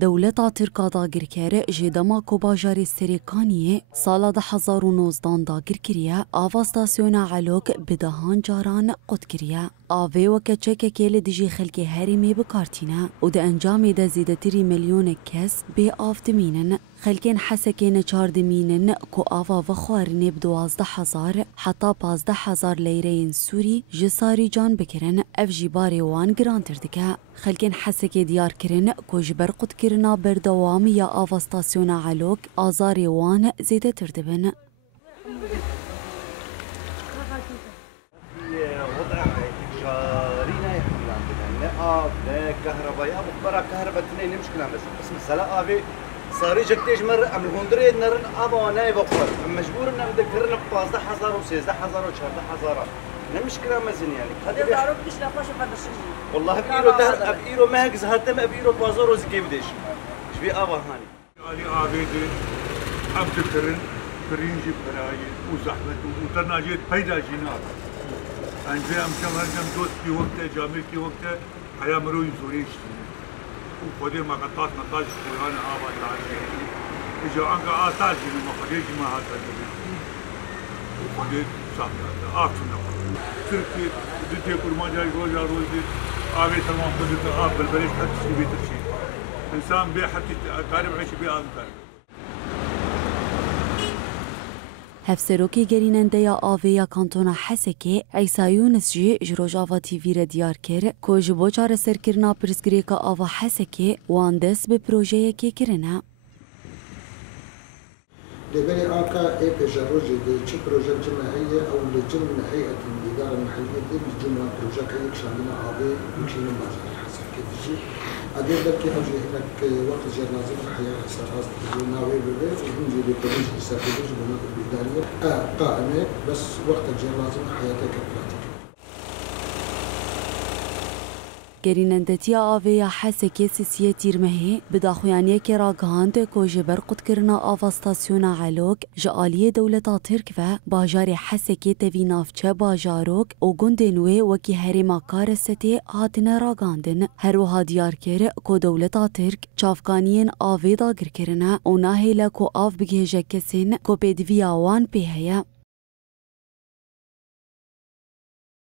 دولتا ترکا داگرکر جدما کو باجار سریکانیه سالا 2019 داگرکریه آوا ستاسیونا علوک بدهان جاران قد کریه. آوه وکه چکه کل دیجی خلکی هریمی بکارتینه و ده انجام ده زیدتری میلیون کس به آف دمینن. خلکین حسکین 4 دمینن کو آوا و خوارنه ب 12,000 حتی 15,000 لیره سوری جساری جان بکرن اف جیباری وان گرانتر دکه. خلکین حسکی دیار کرن کو جبر قد کرنا بردوامی یا آوا ستاسیونا علوک آزاری وان زیده تردبن. لا كهرباء يا ابو برا كهرباء اثنين مشكله بس مساله ابي صار يجك مر ام الهندري نر ابا انا بقول مجبور ان نذكرنا ب 15,000 و 16,000 و 14,000 لا مشكله مزن يعني هذا دارو بديش لا باش قدر والله بيرو ده بيرو ما هكز هات ما بيرو بازار وزكي بديش ايش بي ابا هاني علي عبيد عم تكرن فرنجي براي وزحمه وتناجيت بيدا جنار انجي ام كم هرجم دوت في وقت جامل في وقت حياه مروي زوريش وخدي ما قطعت نطاج قرانا ابا تعالى اجا عنك اتاج ما خديج ما هذا وخدي صح اعطنا تركي بدي كل ما جاي روجا روزي ابي تمام بدي اب بالبلش حتى تشتري ترشي انسان بي حتى تعرف عيش بي انت هفسروکی گریننده یا آویا کانتونا حسکی عیسی یونس جی جروج آوا تیوی را دیار کرد که جبو چار سرکرنا پرسگری که آوا حسکی وان دست به پروژه کی کرنه. لبني آكا إيبجا روجي دي شي بروجا جماعية أو لجنة هيئة الإدارة المحلية دي لجنة بروجا كيك شاملنا آبي وكينا بازار حسن كيفجي أدير لك أوجي هناك وقت جير لازم الحياة سراس ناوي ببيت ونجي لبروجي يسافرج بمناطق الإدارية قائمة بس وقت جير لازم حياتك براتيك. گرینندتی آویا حسکی سیسیه تیرمهی بداخویانیه که را گهانده که جبر قد کرنا آوا ستاسیونا علوک جعالی دولتا ترک و باجار حسکی توی نافچه باجاروک و گندنوی وکی هریما کارستی هاتنه را گاندن. هر وها دیار کر که دولتا ترک چافکانین آوی داگر کرنه و ناهیله که آف بگیجه کسین که پیدوی آوان پیهیه.